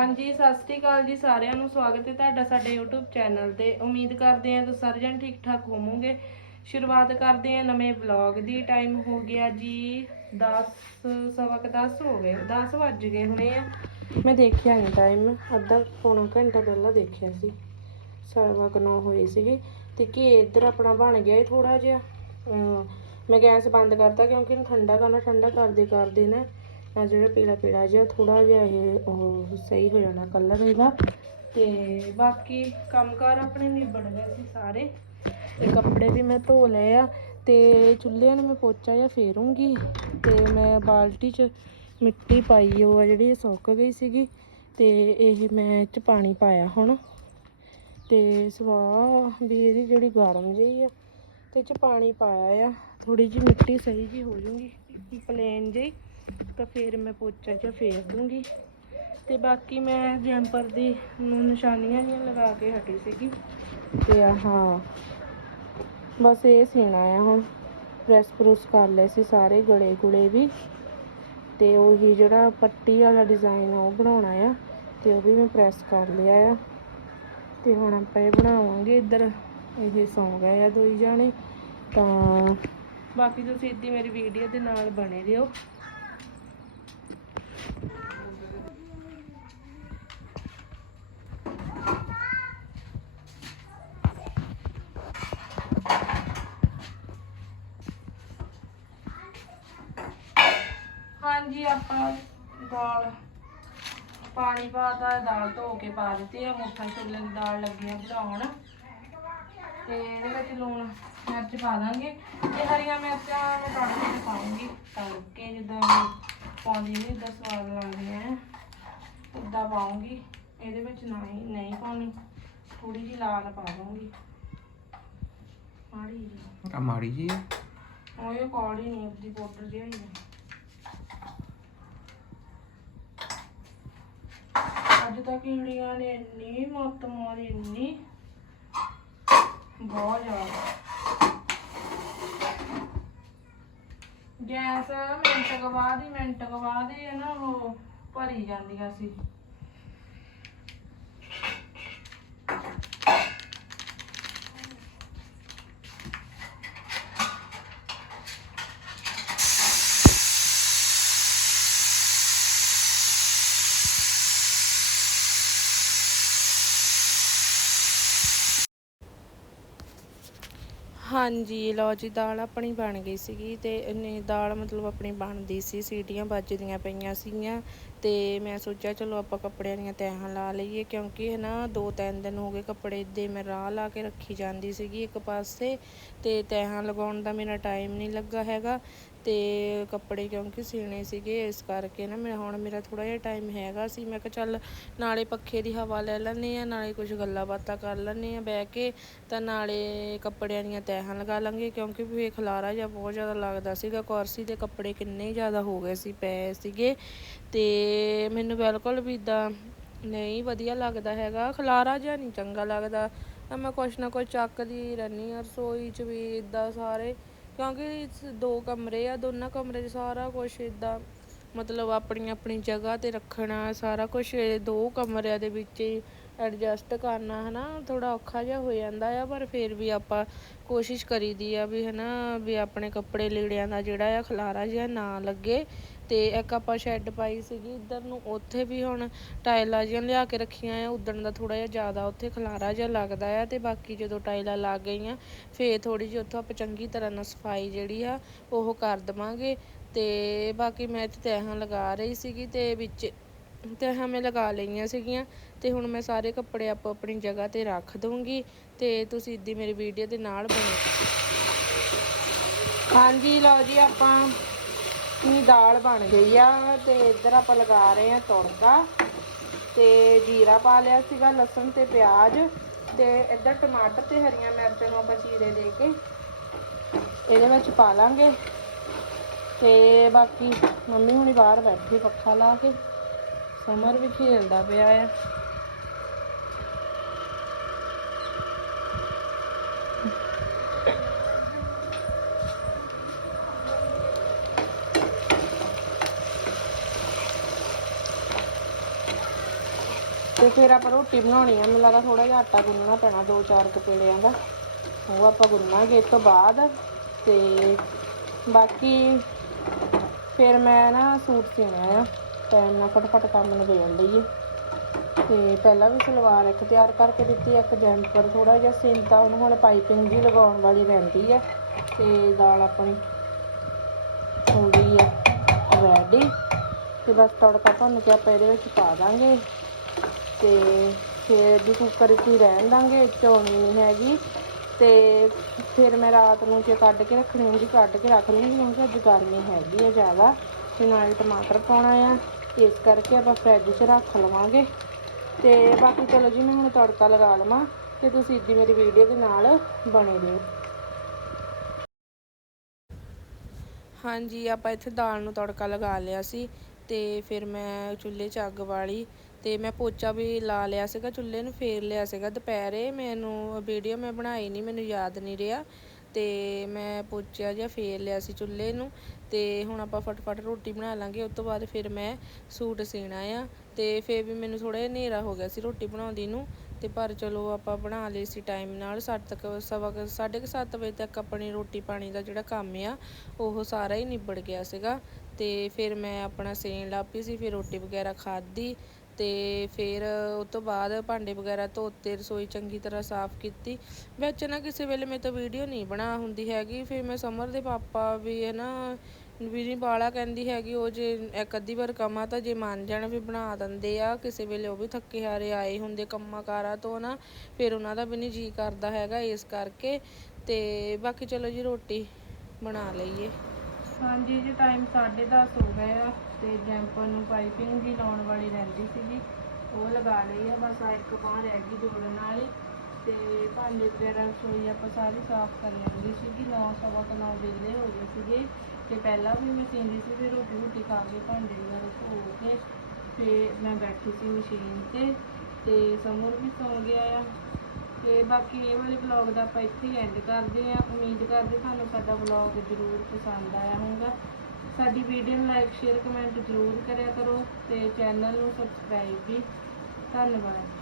ਹਾਂਜੀ, ਸਤਿ ਸ੍ਰੀ ਅਕਾਲ ਜੀ ਸਾਰਿਆਂ ਨੂੰ। ਸਵਾਗਤ ਹੈ ਤੁਹਾਡਾ ਸਾਡੇ YouTube ਚੈਨਲ ਤੇ। ਉਮੀਦ ਕਰਦੇ ਹਾਂ ਤੁਸੀਂ ਸਾਰੇ ਜਣ ਠੀਕ ਠਾਕ ਹੋਵੋਗੇ। ਸ਼ੁਰੂਆਤ ਕਰਦੇ ਹਾਂ ਨਵੇਂ ਵਲੌਗ ਦੀ। ਟਾਈਮ ਹੋ ਗਿਆ ਜੀ 10 ਸਵਾ ਕੁ 10 ਹੋ ਗਏ। 10 ਵੱਜ ਗਏ ਹੁਣੇ ਆ। ਮੈਂ ਦੇਖਿਆ ਨਹੀਂ ਟਾਈਮ ਅੱਧਾ ਪੌਣਾ ਘੰਟਾ ਪਹਿਲਾਂ ਦੇਖਿਆ ਸੀ। ਸਵਾ ਕੁ ਨੌ ਹੋਏ ਸੀਗੇ। ਤੇ ਘੀ ਇੱਧਰ ਆਪਣਾ ਬਣ ਗਿਆ ਥੋੜਾ ਜਿਹਾ? ਮੈਂ ਗੈਸ ਬੰਦ ਕਰਤਾ ਕਿਉਂਕਿ ਇਹਨੂੰ ਠੰਡਾ ਕਰਨਾ ਠੰਡਾ ਕਰਦੇ ਕਰਦੇ ਨਾ ਆ ਜਿਹੜਾ ਪੀਲਾ ਪੀਲਾ ਜਿਹਾ ਥੋੜਾ ਜਿਹਾ ਇਹ ਉਹ ਸਹੀ ਹੋ ਜਾਣਾ ਕਲਰ ਇਹਦਾ। ਤੇ ਬਾਕੀ ਕੰਮਕਾਰ ਆਪਣੇ ਨਿਬੜ ਗਏ ਸੀ ਸਾਰੇ। ਤੇ ਕੱਪੜੇ ਵੀ ਮੈਂ ਧੋ ਲਏ ਆ ਤੇ ਚੁੱਲ੍ਹੇ ਨੂੰ ਮੈਂ ਪੋਚਾ ਜਾਂ ਫੇਰੂੰਗੀ। ਤੇ ਮੈਂ ਬਾਲਟੀ 'ਚ ਮਿੱਟੀ ਪਾਈ, ਉਹ ਆ ਜਿਹੜੀ ਸੁੱਕ ਗਈ ਸੀਗੀ। ਤੇ ਇਹ ਮੈਂ 'ਚ ਪਾਣੀ ਪਾਇਆ ਹੁਣ। ਤੇ ਸਵਾਹ ਵੀ ਇਹਦੀ ਜਿਹੜੀ ਗਰਮ ਜਿਹੀ ਆ, ਤੇ 'ਚ ਪਾਣੀ ਪਾਇਆ ਆ। ਥੋੜੀ ਜਿਹੀ ਮਿੱਟੀ ਸਹੀ ਜੀ ਹੋ ਜੂਗੀ ਪਲੇਨ ਜਿਹੀ। ਤਾਂ ਫਿਰ ਮੈਂ ਪੋਚਾ ਜਿਹਾ ਫੇਰ ਦੂੰਗੀ। ਤੇ ਬਾਕੀ ਮੈਂ ਜੈਂਪਰ ਦੀ ਨੂੰ ਨਿਸ਼ਾਨੀਆਂ ਜਿਹੀਆਂ ਲਗਾ ਕੇ ਹਟੀ ਸੀਗੀ। ਤੇ ਹਾਂ। ਬਸ ਇਹ ਸੀਣਾ ਆ ਹੁਣ। ਪ੍ਰੈਸ ਪ੍ਰੂਸ ਕਰ ਲਏ ਸੀ ਸਾਰੇ ਗਲੇ ਗੁਲੇ ਵੀ। ਤੇ ਉਹੀ ਜਿਹੜਾ ਪੱਟੀ ਵਾਲਾ ਡਿਜ਼ਾਈਨ ਆ, ਉਹ ਬਣਾਉਣਾ ਆ। ਤੇ ਉਹ ਵੀ ਮੈਂ ਪ੍ਰੈਸ ਕਰ ਲਿਆ ਆ। ਤੇ ਹੁਣ ਆਪਾਂ ਇਹ ਬਣਾਵਾਂਗੇ ਇੱਧਰ। ਇਹ ਸੌਂ ਗਏ ਆ ਦੋਈ ਜਾਣੇ, ਤਾਂ ਬਾਕੀ ਤੁਸੀਂ ਇੱਦੀ ਮੇਰੀ ਵੀਡੀਓ ਦੇ ਨਾਲ ਬਣੇ ਰਹੋ। ਹਾਂਜੀ ਆਪਾਂ ਦਾਲ ਪਾਣੀ ਪਾਤਾ ਦਾਲ ਧੋ ਕੇ ਪਾ ਦਿੱਤੀ ਆ ਮੋਠਾ ਛੋਲੇ ਦੀ ਦਾਲ ਲੱਗੀ ਆ ਬਣਾਉਣ। ਤੇ ਇਹਦੇ ਵਿੱਚ ਲੂਣ ਮਿਰਚ ਪਾ ਦਾਂਗੇ। ਤੇ ਹਰੀਆਂ ਮਿਰਚਾਂ ਮੈਂ ਤੜਕੇ ਤੇ ਪਾਉਂਗੀ ਤੜਕੇ ਜਿੱਦਾਂ ਪਾਉਂਦੀ ਨਹੀਂ ਦਾ ਸਵਾਦ ਲੱਗਦੀਆਂ ਆ। ਉੱਦਾਂ ਪਾਉਂਗੀ ਇਹਦੇ ਵਿੱਚ ਨਹੀਂ ਨਹੀਂ ਪਾਉਣੀ ਥੋੜੀ ਜਿਹੀ ਲਾਲ ਪਾ ਦੂੰਗੀ ਮਾੜੀ ਜਿਹੀ। ਆ ਮਾੜੀ ਜੀ ਉਹ ਇਹ ਕੌੜੀ ਨਹੀਂ ਦੀ ਪਾਊਡਰ ਜਿਹੀ ਹੋਈ ਹੈ ਅੱਜ ਤੱਕ ਇੰਡੀਆ ਨੇ ਇੰਨੀ ਮੱਤ ਮਾਰੀ, ਇੰਨੀ ਬਹੁਤ ਜ਼ਿਆਦਾ। ਗੈਸ ਮਿੰਟ ਕੁ ਬਾਅਦ ਹੀ, ਮਿੰਟ ਕੁ ਬਾਅਦ ਹੀ ਨਾ ਉਹ ਭਰੀ ਜਾਂਦੀਆਂ ਸੀ। ਹਾਂਜੀ, ਲਓ ਜੀ, ਦਾਲ ਆਪਣੀ ਬਣ ਗਈ ਸੀਗੀ ਤੇ ਇਹਨੇ ਦਾਲ ਮਤਲਬ ਆਪਣੀ ਬਣਦੀ ਸੀ, ਸੀਟੀਆਂ ਵੱਜਦੀਆਂ ਪਈਆਂ ਸੀਗੀਆਂ ਤੇ ਮੈਂ ਸੋਚਿਆ ਚਲੋ ਆਪਾਂ ਕੱਪੜਿਆਂ ਦੀਆਂ ਤੈਹਾਂ ਲਾ ਲਈਏ ਕਿਉਂਕਿ ਹੈ ਨਾ ਦੋ ਤਿੰਨ ਦਿਨ ਹੋ ਗਏ ਕੱਪੜੇ ਦੇ ਮੈਂ ਰਾਹ ਲਾ ਕੇ ਰੱਖੀ ਜਾਂਦੀ ਸੀਗੀ ਇੱਕ ਪਾਸੇ ਤੇ ਤੈਹਾਂ ਲਗਾਉਣ ਦਾ ਮੇਰਾ ਟਾਈਮ ਨਹੀਂ ਲੱਗਾ ਹੈਗਾ ਤੇ ਕੱਪੜੇ ਕਿਉਂਕਿ ਸੀਣੇ ਸੀਗੇ, ਇਸ ਕਰਕੇ ਨਾ ਮੈਂ ਹੁਣ ਮੇਰਾ ਥੋੜਾ ਜਿਹਾ ਟਾਈਮ ਹੈਗਾ ਸੀ, ਮੈਂ ਕਿਹਾ ਚੱਲ ਨਾਲੇ ਪੱਖੇ ਦੀ ਹਵਾ ਲੈ ਲੈਂਦੇ ਆ ਨਾਲੇ ਕੁਝ ਗੱਲਾਂ ਬਾਤਾਂ ਕਰ ਲੈਂਦੇ ਆ ਬਹਿ ਕੇ ਤਾਂ ਨਾਲੇ ਕੱਪੜਿਆਂ ਦੀਆਂ ਤਹਿਾਂ ਲਗਾ ਲਾਂਗੇ, ਕਿਉਂਕਿ ਵੀ ਖਲਾਰਾ ਜਿਹਾ ਬਹੁਤ ਜ਼ਿਆਦਾ ਲੱਗਦਾ ਸੀਗਾ ਕੁਰਸੀ ਦੇ ਕੱਪੜੇ ਕਿੰਨੇ ਜ਼ਿਆਦਾ ਹੋ ਗਏ ਸੀ, ਪਏ ਸੀਗੇ ਤੇ ਮੈਨੂੰ ਬਿਲਕੁਲ ਵੀ ਇਦਾਂ ਨਹੀਂ ਵਧੀਆ ਲੱਗਦਾ ਹੈਗਾ, ਖਲਾਰਾ ਜਿਹਾ ਨਹੀਂ ਚੰਗਾ ਲੱਗਦਾ ਮੈਂ ਕੁਛ ਨਾ ਕੁਛ ਚੱਕਦੀ ਰਹਿੰਦੀ ਆ ਰਸੋਈ 'ਚ ਵੀ ਇਦਾਂ ਸਾਰੇ। ਕਿਉਂਕਿ ਇਸ ਦੋ ਕਮਰੇ ਆ, ਦੋਨਾਂ ਕਮਰੇ 'ਚ ਸਾਰਾ ਕੁਝ ਇਦਾਂ ਮਤਲਬ ਆਪਣੀ ਆਪਣੀ ਜਗ੍ਹਾ ਤੇ ਰੱਖਣਾ, ਸਾਰਾ ਕੁਝ ਦੋ ਕਮਰਿਆਂ ਦੇ ਵਿੱਚ ਹੀ ਐਡਜਸਟ ਕਰਨਾ, ਹਨਾ ਥੋੜਾ ਔਖਾ ਜਿਹਾ ਹੋ ਜਾਂਦਾ ਆ, ਪਰ ਫਿਰ ਵੀ ਆਪਾਂ ਕੋਸ਼ਿਸ਼ ਕਰੀਦੀ ਆ ਵੀ, ਹਨਾ, ਵੀ ਆਪਣੇ ਕੱਪੜੇ ਲੀੜਿਆਂ ਦਾ ਜਿਹੜਾ ਆ ਖਲਾਰਾ ਜਿਹਾ ਨਾ ਲੱਗੇ। ਤੇ ਇੱਕ ਆਪਾਂ ਸ਼ੈੱਡ ਪਾਈ ਸੀਗੀ, ਇੱਧਰ ਨੂੰ ਉੱਥੇ ਵੀ ਹੁਣ ਟਾਈਲਾਂ ਜਿਹੀਆਂ ਲਿਆ ਕੇ ਰੱਖੀਆਂ ਆ, ਉਦਣ ਦਾ ਥੋੜਾ ਜਿਹਾ ਜ਼ਿਆਦਾ ਉੱਥੇ ਖਲਾਰਾ ਜਿਹਾ ਲੱਗਦਾ ਆ ਤੇ ਬਾਕੀ ਜਦੋਂ ਟਾਈਲਾਂ ਲੱਗ ਗਈਆਂ, ਫੇਰ ਥੋੜੀ ਜਿਹੀ ਉੱਥੋਂ ਆਪਾਂ ਚੰਗੀ ਤਰ੍ਹਾਂ ਨਾਲ ਸਫ਼ਾਈ ਜਿਹੜੀ ਆ, ਉਹ ਕਰ ਦਵਾਂਗੇ ਤੇ ਬਾਕੀ ਮੈਂ ਇੱਥੇ ਤਹਿਾਂ ਲਗਾ ਰਹੀ ਸੀਗੀ ਤੇ ਵਿੱਚ ਤੈਹਾਂ ਮੈਂ ਲਗਾ ਲਈਆਂ ਸੀਗੀਆਂ ਤੇ ਹੁਣ ਮੈਂ ਸਾਰੇ ਕੱਪੜੇ ਆਪੋ ਆਪਣੀ ਜਗ੍ਹਾ ਤੇ ਰੱਖ ਦੂੰਗੀ ਤੇ ਤੁਸੀਂ ਇੱਦੀ ਮੇਰੀ ਵੀਡੀਓ ਦੇ ਨਾਲ ਬਣੇ। ਹਾਂਜੀ, ਲਓ ਜੀ ਆਪਾਂ ਇਹ ਦਾਲ ਬਣ ਗਈ ਆ ਤੇ ਇੱਧਰ ਆਪਾਂ ਲਗਾ ਰਹੇ ਆ ਤੜਕਾ ਤੇ ਜੀਰਾ ਪਾ ਲਿਆ ਸੀਗਾ, ਲਸਣ ਤੇ ਪਿਆਜ਼ ਤੇ ਇੱਧਰ ਟਮਾਟਰ ਤੇ ਹਰੀਆਂ ਮਿਰਚਾਂ ਨੂੰ ਆਪਾਂ ਚੀਰੇ ਦੇ ਕੇ ਇਹਦੇ ਵਿੱਚ ਪਾ ਲਾਂਗੇ ਤੇ ਬਾਕੀ ਮੰਮੀ ਹੁਣੀ ਬਾਹਰ ਬੈਠੀ ਪੱਖਾ ਲਾ ਕੇ, ਸਮਰ ਵੀ ਖੇਲਦਾ ਪਿਆ ਆ। ਫਿਰ ਆਪਾਂ ਰੋਟੀ ਬਣਾਉਣੀ ਆ। ਮੈਨੂੰ ਲੱਗਦਾ ਥੋੜਾ ਜਿਹਾ ਆਟਾ ਗੁੰਨਣਾ ਪੈਣਾ, ਦੋ ਚਾਰ ਕਪੇੜਿਆਂ ਦਾ। ਉਹ ਆਪਾਂ ਗੁੰਨਾਂਗੇ ਇਸ ਤੋਂ ਬਾਅਦ। ਤੇ ਬਾਕੀ ਫਿਰ ਮੈਂ ਨਾ ਸੂਟ ਸੀਣਾ ਆ। ਟਾਈਮ ਨਾਲ ਫਟਾਫਟ ਕੰਮ ਨਿਬੇੜ ਲਈਏ ਤੇ ਪਹਿਲਾਂ ਵੀ ਸਲਵਾਰ ਇੱਕ ਤਿਆਰ ਕਰਕੇ ਦਿੱਤੀ ਇੱਕ ਜੈਂਟ ਪਰ ਥੋੜਾ ਜਿਹਾ ਸਿੰਤਾ। ਉਹਨੂੰ ਹੁਣ ਪਾਈਪਿੰਗ ਵੀ ਲਗਾਉਣ ਵਾਲੀ ਰਹਿੰਦੀ ਹੈ ਤੇ ਦਾਲ ਆਪਣੀ ਹੋ ਗਈ ਆ ਰੈਡੀ ਤੇ ਬਸ ਤੜਕਾ ਭੁੰਨ ਕੇ ਆਪਾਂ ਇਹਦੇ ਵਿੱਚ ਪਾ ਦਾਂਗੇ। ਤੇ ਫਿਰ ਵੀ ਕੁੱਕਰ 'ਚ ਹੀ ਰਹਿਣ ਦਾਂਗੇ ਚੌਣੀ ਨਹੀਂ ਹੈਗੀ। ਤੇ ਫਿਰ ਮੈਂ ਰਾਤ ਨੂੰ ਜੇ ਕੱਢ ਕੇ ਰੱਖਣੀ ਹੁੰਦੀ, ਕੱਢ ਕੇ ਰੱਖ ਲੂੰਗੀ ਕਿਉਂਕਿ ਅੱਜ ਗਰਮੀ ਹੈਗੀ ਆ ਜ਼ਿਆਦਾ। ਤੇ ਨਾਲ ਟਮਾਟਰ ਪਾਉਣਾ ਆ, ਇਸ ਕਰਕੇ ਆਪਾਂ ਫਰਿੱਜ 'ਚ ਰੱਖ ਲਵਾਂਗੇ। ਤੇ ਬਾਕੀ ਚਲੋ ਜੀ, ਮੈਂ ਹੁਣ ਤੜਕਾ ਲਗਾ ਲਵਾਂ ਤੇ ਤੁਸੀਂ ਇੱਦੀ ਮੇਰੀ ਵੀਡੀਓ ਦੇ ਨਾਲ ਬਣੇ ਰਹੋ। ਹਾਂਜੀ, ਆਪਾਂ ਇੱਥੇ ਦਾਲ ਨੂੰ ਤੜਕਾ ਲਗਾ ਲਿਆ ਸੀ ਤੇ ਫਿਰ ਮੈਂ ਚੁੱਲ੍ਹੇ 'ਚ ਅੱਗ ਵਾਲੀ ਤੇ ਮੈਂ ਪੋਚਾ ਵੀ ਲਾ ਲਿਆ ਸੀਗਾ, ਚੁੱਲ੍ਹੇ ਨੂੰ ਫੇਰ ਲਿਆ ਸੀਗਾ ਦੁਪਹਿਰੇ। ਮੈਨੂੰ ਵੀਡੀਓ ਮੈਂ ਬਣਾਈ ਨਹੀਂ ਮੈਨੂੰ ਯਾਦ ਨਹੀਂ ਰਿਹਾ। ਤੇ ਮੈਂ ਪੋਚਾ ਜਿਹਾ ਫੇਰ ਲਿਆ ਸੀ ਚੁੱਲ੍ਹੇ ਨੂੰ ਤੇ ਹੁਣ ਆਪਾਂ ਫਟਫਟ ਰੋਟੀ ਬਣਾ ਲਾਂਗੇ। ਉਸ ਤੋਂ ਬਾਅਦ ਫਿਰ ਮੈਂ ਸੂਟ ਸੀਣਾ ਆ ਤੇ ਫਿਰ ਵੀ ਮੈਨੂੰ ਥੋੜਾ ਜਿਹਾ ਹਨੇਰਾ ਹੋ ਗਿਆ ਸੀ ਰੋਟੀ ਬਣਾਉਂਦੀ ਨੂੰ। ਤੇ ਪਰ ਚਲੋ ਆਪਾਂ ਬਣਾ ਲਈ ਸੀ ਟਾਈਮ ਨਾਲ। ਸੱਤ ਤੱਕ ਸਵਾ ਕੁ- ਸਾਢੇ ਕੁ ਸੱਤ ਵਜੇ ਤੱਕ ਆਪਣੀ ਰੋਟੀ ਪਾਣੀ ਦਾ ਜਿਹੜਾ ਕੰਮ ਆ, ਉਹ ਸਾਰਾ ਹੀ ਨਿਬੜ ਗਿਆ ਸੀਗਾ। ਤੇ ਫਿਰ ਮੈਂ ਆਪਣਾ ਸੇਣ ਲੱਪੀ ਸੀ, ਫਿਰ ਰੋਟੀ ਵਗੈਰਾ ਖਾਧੀ ਤੇ ਫਿਰ ਉਸ ਤੋਂ ਬਾਅਦ ਭਾਂਡੇ ਵਗੈਰਾ ਧੋਤੇ, ਰਸੋਈ ਚੰਗੀ ਤਰ੍ਹਾਂ ਸਾਫ਼ ਕੀਤੀ। ਵਿੱਚ ਨਾ ਕਿਸੇ ਵੇਲੇ ਮੇਰੇ ਤੋਂ ਵੀਡੀਓ ਨਹੀਂ ਬਣਾ ਹੁੰਦੀ ਹੈਗੀ। ਫਿਰ ਮੈਂ ਸਮਰ ਦੇ ਪਾਪਾ ਵੀ ਹੈ ਨਾ ਵੀ ਨਹੀਂ ਬਾਲਾ ਕਹਿੰਦੀ ਹੈਗੀ, ਉਹ ਜੇ ਇੱਕ ਅੱਧੀ ਵਾਰ ਕਮਾ ਤਾਂ ਜੇ ਮੰਨ ਜਾਣ ਵੀ ਬਣਾ ਦਿੰਦੇ ਆ, ਕਿਸੇ ਵੇਲੇ ਉਹ ਵੀ ਥੱਕੇ ਹਾਰੇ ਆਏ ਹੁੰਦੇ ਕੰਮਾਂ ਕਾਰਾਂ ਤੋਂ ਨਾ, ਫਿਰ ਉਹਨਾਂ ਦਾ ਵੀ ਨਹੀਂ ਜੀ ਕਰਦਾ ਹੈਗਾ ਇਸ ਕਰਕੇ। ਤੇ ਬਾਕੀ ਚਲੋ ਜੀ ਰੋਟੀ ਬਣਾ ਲਈਏ। ਹਾਂਜੀ ਜੀ ਟਾਈਮ 10:30 ਹੋ ਗਏ ਆ। ਤੇ ਜੈਂਪਰ ਨੂੰ ਪਾਈਪਿੰਗ ਵੀ ਲਾਉਣ ਵਾਲੀ ਰਹਿੰਦੀ ਸੀਗੀ। ਉਹ ਲਗਾ ਲਈ ਆ, ਬਸ ਆ ਇੱਕ ਬਾਂਹ ਰਹਿ ਗਈ ਜੋੜਨ ਵਾਲੀ ਤੇ ਭਾਂਡੇ ਵਗੈਰਾ ਰਸੋਈ ਆਪਾਂ ਸਾਰੀ ਸਾਫ਼ ਕਰ ਲੈਂਦੀ ਸੀਗੀ। ਨੌ ਸਵਾ ਕੁ ਨੌ ਵਿਹਲੇ ਹੋ ਗਏ ਸੀਗੇ। ਤੇ ਪਹਿਲਾਂ ਵੀ ਮੈਂ ਸੀਂਦੀ ਸੀ, ਫਿਰ ਰੋਟੀ ਰੋਟੀ ਖਾ ਕੇ ਭਾਂਡੇ ਵਗੈਰਾ ਧੋ ਕੇ ਤੇ ਮੈਂ ਬੈਠੀ ਸੀ ਮਸ਼ੀਨ ਤੇ। ਤੇ ਸਮਰ ਵੀ ਸੌਂ ਗਿਆ ਆ। ਤੇ ਬਾਕੀ ਇਹ ਵਾਲੇ ਵਲੌਗ ਦਾ ਆਪਾਂ ਇੱਥੇ ਹੀ ਐਂਡ ਕਰਦੇ ਹਾਂ ਉਮੀਦ ਕਰਦੇ ਤੁਹਾਨੂੰ ਸਾਡਾ ਵਲੌਗ ਜ਼ਰੂਰ ਪਸੰਦ ਆਇਆ ਹੋਊਗਾ। ਸਾਡੀ ਵੀਡੀਓ ਨੂੰ ਲਾਈਕ ਸ਼ੇਅਰ ਕਮੈਂਟ ਜ਼ਰੂਰ ਕਰਿਆ ਕਰੋ ਤੇ ਚੈਨਲ ਨੂੰ ਸਬਸਕ੍ਰਾਈਬ ਵੀ। ਧੰਨਵਾਦ।